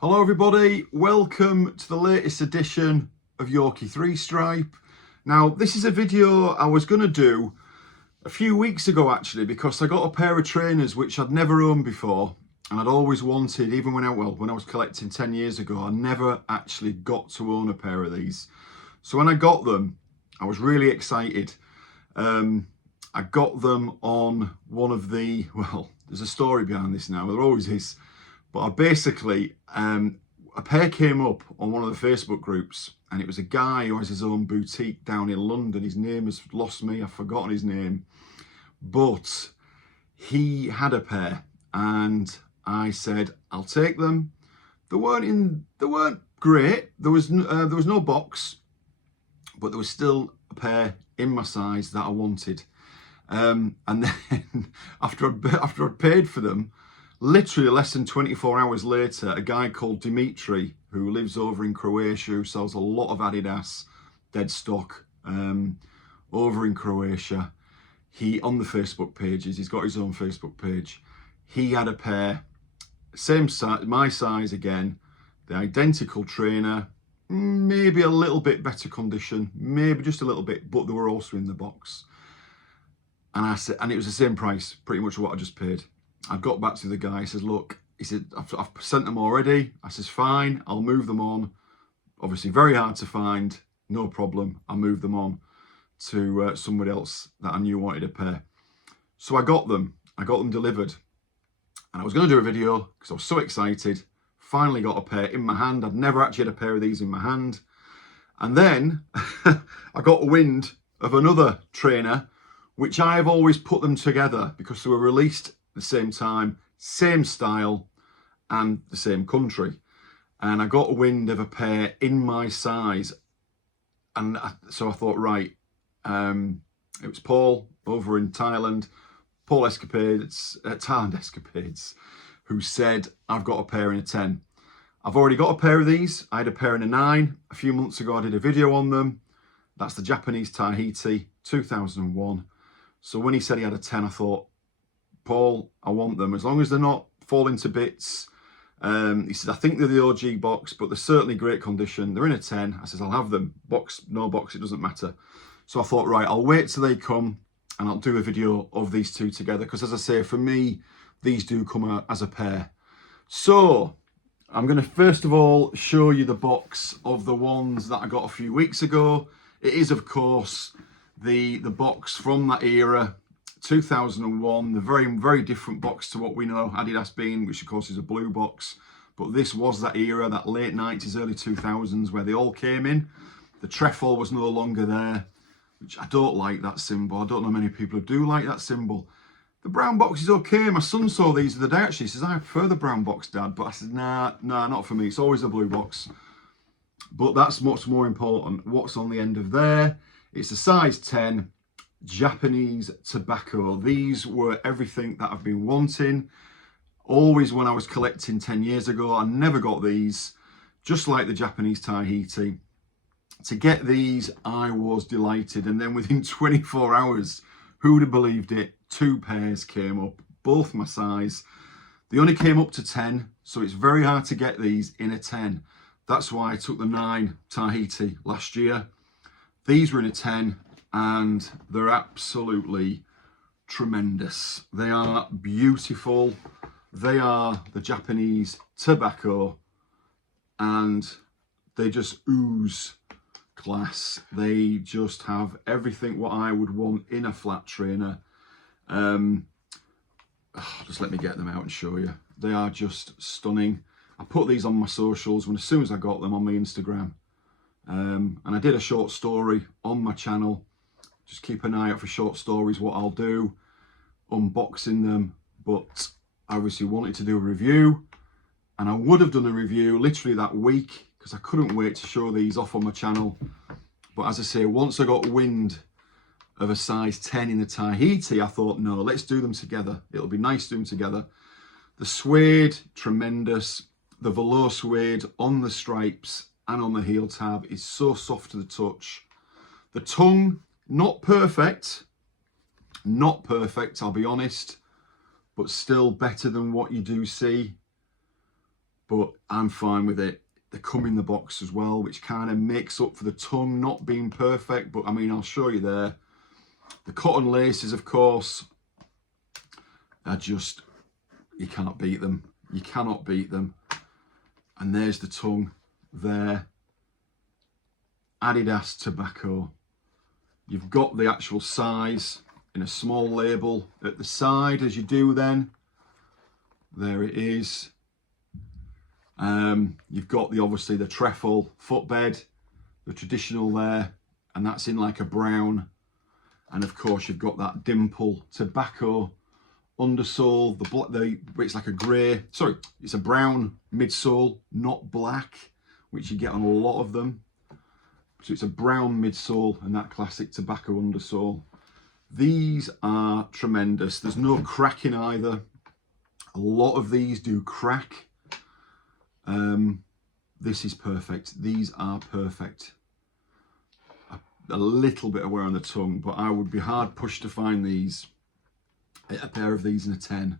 Hello everybody, welcome to the latest edition of Yorkie 3 Stripe. Now this is a video I was going to do a few weeks ago actually, because I got a pair of trainers which I'd never owned before and I'd always wanted, even when I was collecting 10 years ago. I never actually got to own a pair of these. So when I got them, I was really excited. I got them on one of the, well, there's a story behind this now, there always is. But I basically, a pair came up on one of the Facebook groups, and it was a guy who has his own boutique down in London. His name has lost me, I've forgotten his name. But he had a pair, and I said, I'll take them. They weren't great. There was no box, but there was still a pair in my size that I wanted. And then after I'd paid for them, literally less than 24 hours later, a guy called Dimitri, who lives over in Croatia, who sells a lot of Adidas dead stock over in Croatia, he, on the Facebook pages, he's got his own Facebook page, he had a pair, same size, my size again, the identical trainer, maybe a little bit better condition, maybe just a little bit, but they were also in the box. And I said, and it was the same price, pretty much what I just paid. I got back to the guy, he says, look, he said, I've sent them already. I says, fine, I'll move them on. Obviously very hard to find, no problem. I moved them on to somebody else that I knew wanted a pair. So I got them delivered. And I was going to do a video because I was so excited. Finally got a pair in my hand. I'd never actually had a pair of these in my hand. And then I got wind of another trainer, which I have always put them together because they were released the same time, same style, and the same country. And I got a wind of a pair in my size, and so I thought, right, it was Paul over in Thailand, Thailand Escapades, who said, I've got a pair in a 10. I've already got a pair of these. I had a pair in a 9 a few months ago. I did a video on them. That's the Japanese Tahiti 2001. So when he said he had a 10, I thought, Paul, I want them, as long as they're not falling to bits. He said, I think they're the OG box, but they're certainly great condition. They're in a 10. I says, I'll have them. Box, no box, it doesn't matter. So I thought, right, I'll wait till they come and I'll do a video of these two together. Because as I say, for me, these do come out as a pair. So I'm going to first of all show you the box of the ones that I got a few weeks ago. It is, of course, the box from that era, 2001, the very different box to what we know Adidas being, which of course is a blue box. But this was that era, that late 90s, early 2000s, where they all came in. The trefoil was no longer there, which I don't like that symbol. I don't know many people who do like that symbol. The brown box is okay. My son saw these the other day actually. He says, I prefer the brown box, Dad. But I said, nah, not for me. It's always a blue box. But that's much more important. What's on the end of there? It's a size 10. Japanese tobacco. These were everything that I've been wanting. Always when I was collecting 10 years ago, I never got these, just like the Japanese Tahiti. To get these, I was delighted. And then within 24 hours, who would have believed it? 2 pairs came up, both my size. They only came up to 10, so it's very hard to get these in a 10. That's why I took the 9 Tahiti last year. These were in a 10. And they're absolutely tremendous. They are beautiful. They are the Japanese tobacco, and they just ooze class. They just have everything what I would want in a flat trainer. Just let me get them out and show you. They are just stunning. I put these on my socials as soon as I got them on my Instagram. And I did a short story on my channel. Just keep an eye out for short stories, what I'll do, unboxing them. But I obviously wanted to do a review, and I would have done a review literally that week because I couldn't wait to show these off on my channel. But as I say, once I got wind of a size 10 in the Tahiti, I thought, no, let's do them together. It'll be nice to do them together. The suede, tremendous. The velour suede on the stripes and on the heel tab is so soft to the touch. The tongue, not perfect, I'll be honest, but still better than what you do see. but I'm fine with it. They come in the box as well, which kind of makes up for the tongue not being perfect, but I mean, I'll show you there. The cotton laces, of course, are just, you can't beat them. You cannot beat them. And there's the tongue there. Adidas tobacco. You've got the actual size in a small label at the side, as you do then. There it is. You've got obviously the trefoil footbed, the traditional there, and that's in like a brown. And of course you've got that dimple tobacco undersole. It's like a grey, sorry, it's a brown midsole, not black, which you get on a lot of them. So it's a brown midsole and that classic tobacco undersole. These are tremendous. There's no cracking either. A lot of these do crack. This is perfect. These are perfect. A little bit of wear on the tongue, but I would be hard pushed to find these, a pair of these in a 10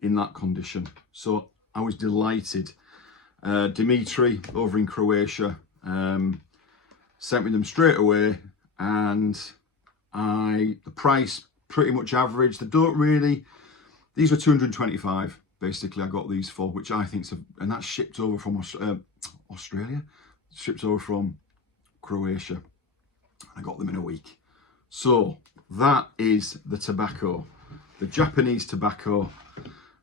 in that condition. So I was delighted. Dimitri over in Croatia sent me them straight away, and the price pretty much average. They don't really, these were 225 basically I got these for, which I think is and that's shipped over from Australia, shipped over from Croatia. I got them in a week. So that is the tobacco, the Japanese tobacco.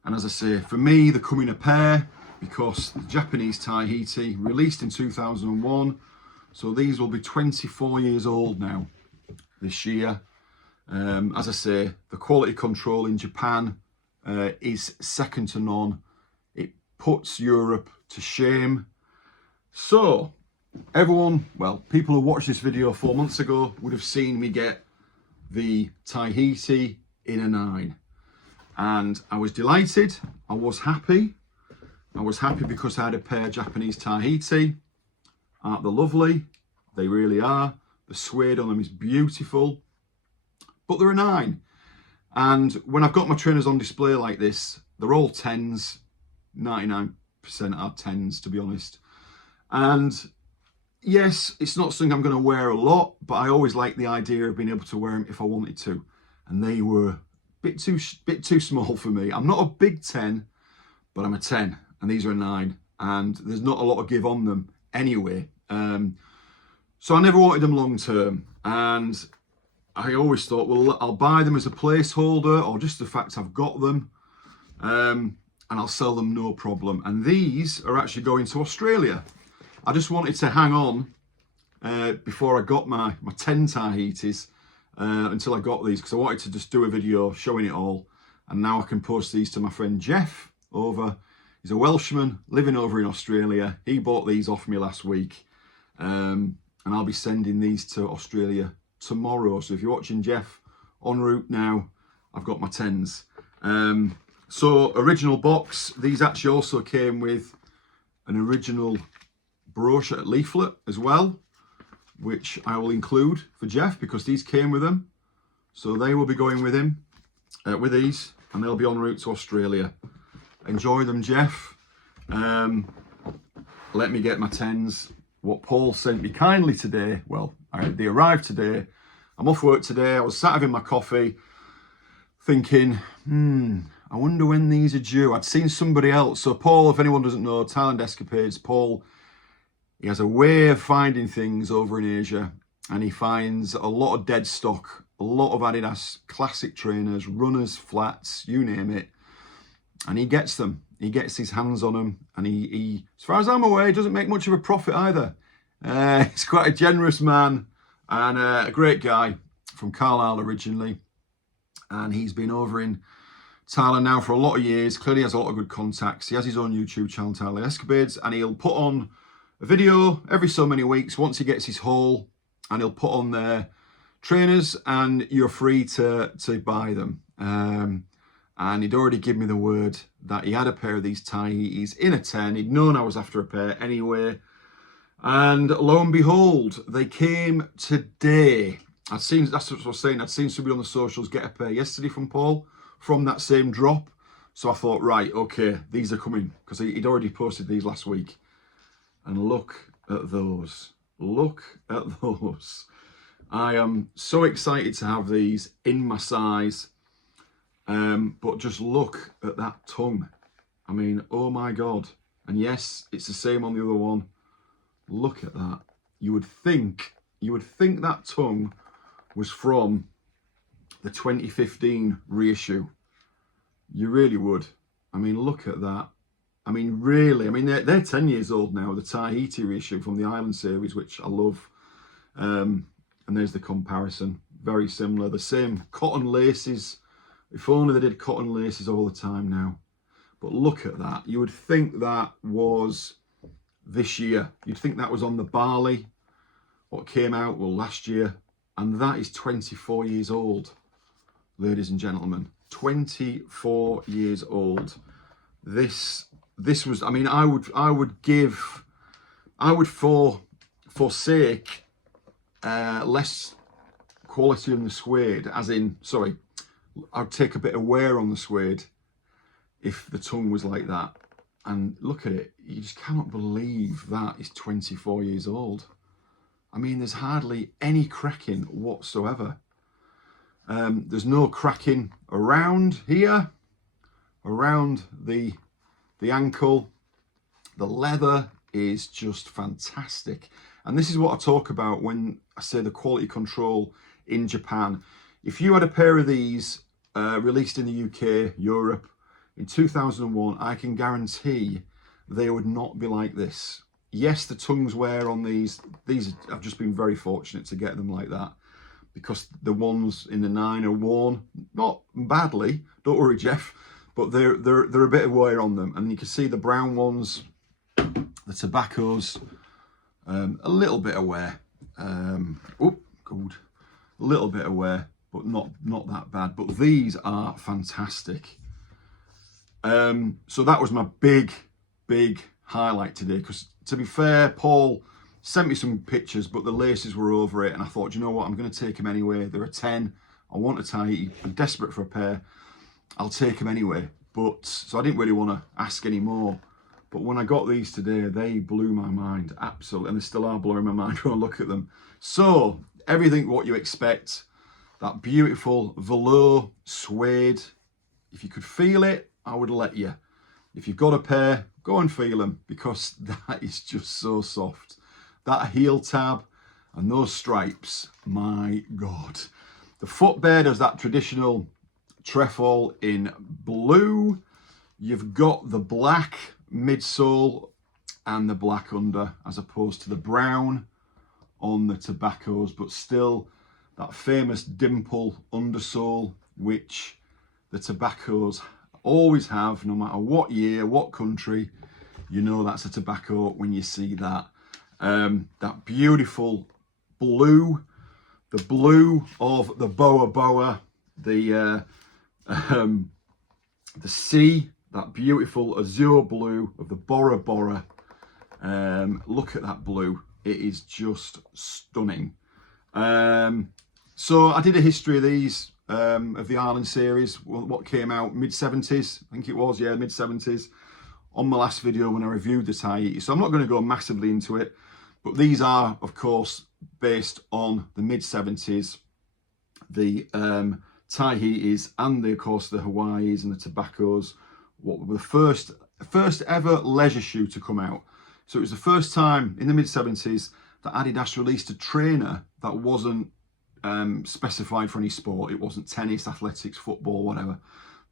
And as I say, for me, they come in a pair because the Japanese Tahiti, released in 2001. So these will be 24 years old now this year. As I say, the quality control in Japan is second to none. It puts Europe to shame. So everyone, well, people who watched this video 4 months ago would have seen me get the Tahiti in a 9. And I was delighted. I was happy. I was happy because I had a pair of Japanese Tahiti. Aren't they lovely? They really are. The suede on them is beautiful. But they're a 9. And when I've got my trainers on display like this, they're all 10s. 99% are 10s, to be honest. And yes, it's not something I'm going to wear a lot, but I always like the idea of being able to wear them if I wanted to. And they were a bit too small for me. I'm not a big 10, but I'm a 10, and these are a 9. And there's not a lot of give on them anyway. So I never wanted them long term. And I always thought, well, I'll buy them as a placeholder, or just the fact I've got them, and I'll sell them no problem. And these are actually going to Australia. I just wanted to hang on before I got my 10 Tahitis until I got these, because I wanted to just do a video showing it all. And now I can post these to my friend Jeff over. He's a Welshman living over in Australia. He bought these off me last week. And I'll be sending these to Australia tomorrow. So if you're watching Jeff en route now, I've got my 10s. So original box. These actually also came with an original brochure leaflet as well, which I will include for Jeff because these came with them. So they will be going with him, with these, and they'll be en route to Australia. Enjoy them, Jeff. Let me get my 10s. What Paul sent me kindly today, well, they arrived today. I'm off work today. I was sat having my coffee thinking, I wonder when these are due. I'd seen somebody else. So Paul, if anyone doesn't know, Thailand Escapades, Paul, he has a way of finding things over in Asia, and he finds a lot of dead stock, a lot of Adidas classic trainers, runners, flats, you name it. And he gets them. He gets his hands on them, and he as far as I'm aware, he doesn't make much of a profit either. He's quite a generous man and a great guy from Carlisle originally. And he's been over in Thailand now for a lot of years. Clearly has a lot of good contacts. He has his own YouTube channel, Thailand Escapades, and he'll put on a video every so many weeks once he gets his haul, and he'll put on their trainers, and you're free to buy them. And he'd already given me the word that he had a pair of these Tahitis in a 10. He'd known I was after a pair anyway. And lo and behold, they came today. That's what I was saying. I'd seen somebody on the socials get a pair yesterday from Paul, from that same drop. So I thought, right, okay, these are coming, because he'd already posted these last week. And look at those. Look at those. I am so excited to have these in my size. But just look at that tongue. I mean, oh my God. And yes, it's the same on the other one. Look at that. You would think that tongue was from the 2015 reissue. You really would. I mean, look at that. I mean, really. I mean, they're 10 years old now, the Tahiti reissue from the Island series, which I love. And there's the comparison. Very similar. The same cotton laces. If only they did cotton laces all the time now. But look at that. You would think that was this year. You'd think that was on the Bali, what came out, well, last year. And that is 24 years old, ladies and gentlemen. 24 years old. This was, I mean, I would forsake less quality on the suede, as in, sorry, I'd take a bit of wear on the suede if the tongue was like that. And look at it, you just cannot believe that is 24 years old. I mean, there's hardly any cracking whatsoever. There's no cracking around here, around the ankle. The leather is just fantastic. And this is what I talk about when I say the quality control in Japan. If you had a pair of these released in the UK, Europe, in 2001, I can guarantee they would not be like this. Yes, the tongues wear on these. These, I've just been very fortunate to get them like that, because the ones in the 9 are worn, not badly, don't worry, Jeff, but they're a bit of wear on them. And you can see the brown ones, the tobaccos, a little bit of wear. Oh, good. A little bit of wear, but not that bad. But these are fantastic. So that was my big highlight today, because to be fair, Paul sent me some pictures, but the laces were over it, and I thought, you know what, I'm going to take them anyway. They're a 10. I want a Tahiti. I'm desperate for a pair. I'll take them anyway. But so I didn't really want to ask any more. But when I got these today, they blew my mind, absolutely, and they still are blowing my mind when I look at them. So everything what you expect, that beautiful velour suede. If you could feel it, I would let you. If you've got a pair, go and feel them, because that is just so soft. That heel tab and those stripes, my God. The footbed has that traditional trefoil in blue. You've got the black midsole and the black under, as opposed to the brown on the tobaccos, but still that famous dimple undersole, which the tobaccos always have, no matter what year, what country. You know that's a tobacco when you see that. That beautiful blue, the blue of the boa, the sea, that beautiful azure blue of the Bora Bora. Look at that blue. It is just stunning. So I did a history of these, of the Island series, what came out mid-70s, I think it was, yeah, mid-70s, on my last video when I reviewed the Tahiti. So I'm not going to go massively into it, but these are, of course, based on the mid-70s, the Tahitis, and of course the Hawaiis and the tobaccos. What were the first ever leisure shoe to come out. So it was the first time in the mid-70s that Adidas released a trainer that wasn't specified for any sport. It wasn't tennis, athletics, football, whatever.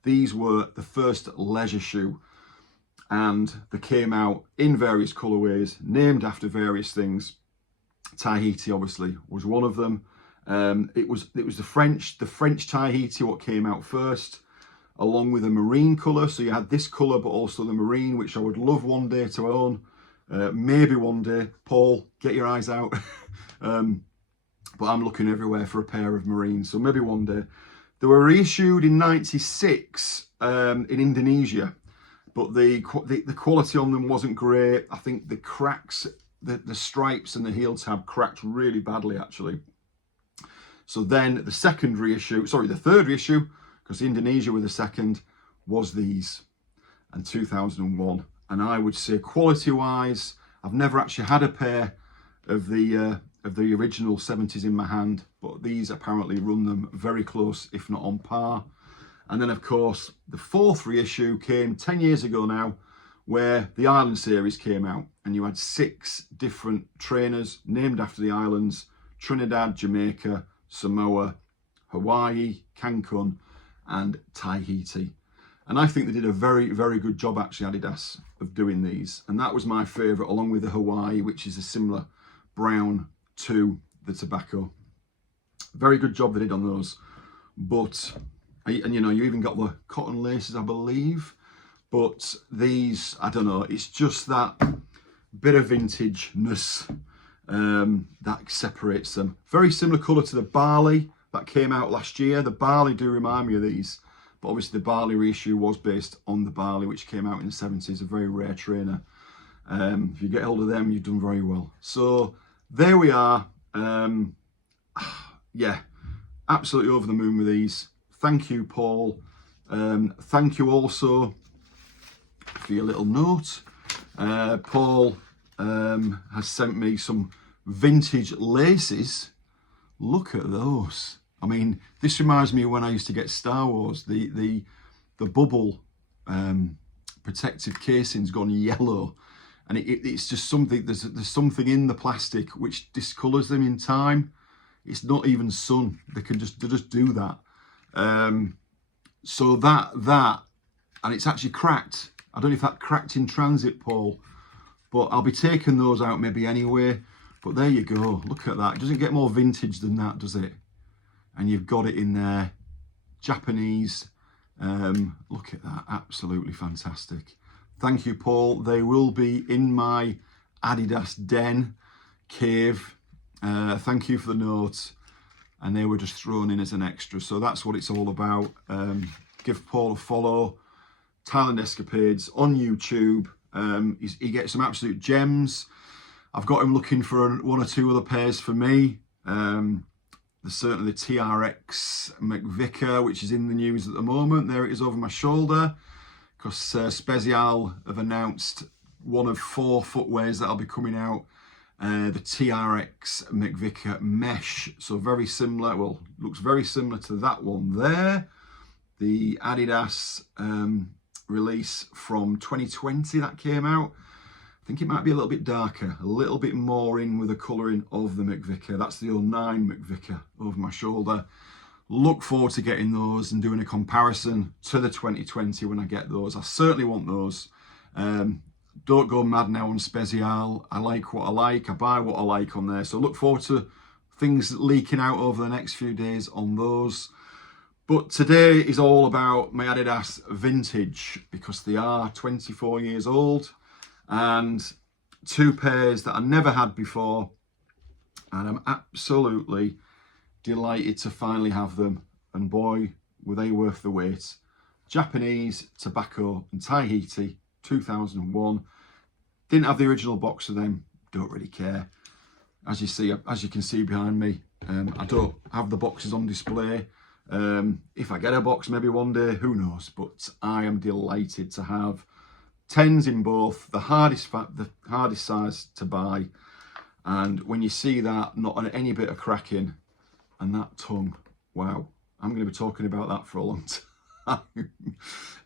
These were the first leisure shoe, and they came out in various colorways, named after various things. Tahiti obviously was one of them. It was the French Tahiti what came out first, along with a marine color. So you had this color, but also the marine, which I would love one day to own. Maybe one day. Paul, get your eyes out. But I'm looking everywhere for a pair of marines, so maybe one day. They were reissued in '96 in Indonesia, but the quality on them wasn't great. I think the cracks, the stripes and the heel tab cracked really badly, actually. So then the third reissue, because Indonesia were the second, was these, and 2001. And I would say quality wise, I've never actually had a pair of the original 70s in my hand, but these apparently run them very close, if not on par. And then of course the fourth reissue came 10 years ago now, where the Island series came out, and you had 6 different trainers named after the islands: Trinidad, Jamaica, Samoa, Hawaii, Cancun and Tahiti. And I think they did a very, very good job actually, Adidas, of doing these. And that was my favourite, along with the Hawaii, which is a similar brown to the tobacco. Very good job they did on those. But, and you know, you even got the cotton laces, I believe. But these, I don't know, it's just that bit of vintageness that separates them. Very similar colour to the Barley that came out last year. The Barley do remind me of these, but obviously the Barley reissue was based on the Barley, which came out in the 70s, a very rare trainer. If you get hold of them, you've done very well. So there we are. Yeah, absolutely over the moon with these. Thank you, Paul. Thank you also for your little note. Paul has sent me some vintage laces. Look at those. I mean, this reminds me of when I used to get Star Wars. The bubble protective casing's gone yellow, and it's just something. There's something in the plastic which discolours them in time. It's not even sun. They just do that. So that and it's actually cracked. I don't know if that cracked in transit, Paul, but I'll be taking those out maybe anyway. But there you go. Look at that. It doesn't get more vintage than that, does it? And you've got it in there, Japanese. Look at that, absolutely fantastic. Thank you, Paul. They will be in my Adidas den cave. Thank you for the note. And they were just thrown in as an extra. So that's what it's all about. Give Paul a follow. Thailand Escapades on YouTube. He gets some absolute gems. I've got him looking for 1 or 2 other pairs for me. There's certainly the TRX McVicker, which is in the news at the moment. There it is over my shoulder, because Spezial have announced one of 4 footwears that'll be coming out. The TRX McVicker Mesh, so very similar, well, looks very similar to that one there. The Adidas release from 2020 that came out. I think it might be a little bit darker, a little bit more in with the colouring of the McVicker. That's the 09 McVicker over my shoulder. Look forward to getting those and doing a comparison to the 2020 when I get those. I certainly want those. Don't go mad now on Spezial. I like what I like. I buy what I like on there. So look forward to things leaking out over the next few days on those. But today is all about my Adidas vintage, because they are 24 years old. And 2 pairs that I never had before, and I'm absolutely delighted to finally have them. And boy, were they worth the wait. Japanese, Tobacco and Tahiti, 2001. Didn't have the original box of them, don't really care. As you can see behind me, I don't have the boxes on display. If I get a box maybe one day, who knows, but I am delighted to have 10s in both, the hardest size to buy. And when you see that, not on any bit of cracking, and that tongue, wow, I'm going to be talking about that for a long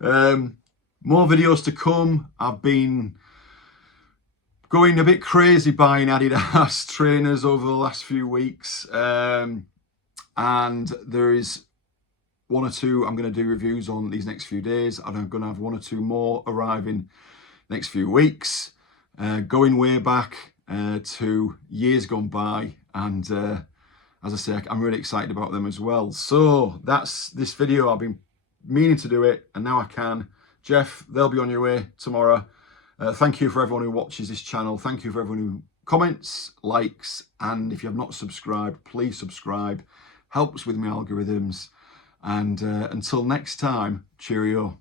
time. More videos to come. I've been going a bit crazy buying Adidas trainers over the last few weeks, and there is 1 or 2 I'm going to do reviews on these next few days, and I'm going to have 1 or 2 more arriving next few weeks, going way back to years gone by. And as I say, I'm really excited about them as well. So that's this video. I've been meaning to do it, and now I can. Jeff, they'll be on your way tomorrow. Thank you for everyone who watches this channel. Thank you for everyone who comments, likes, and if you have not subscribed, please subscribe. Helps with my algorithms. And until next time, cheerio.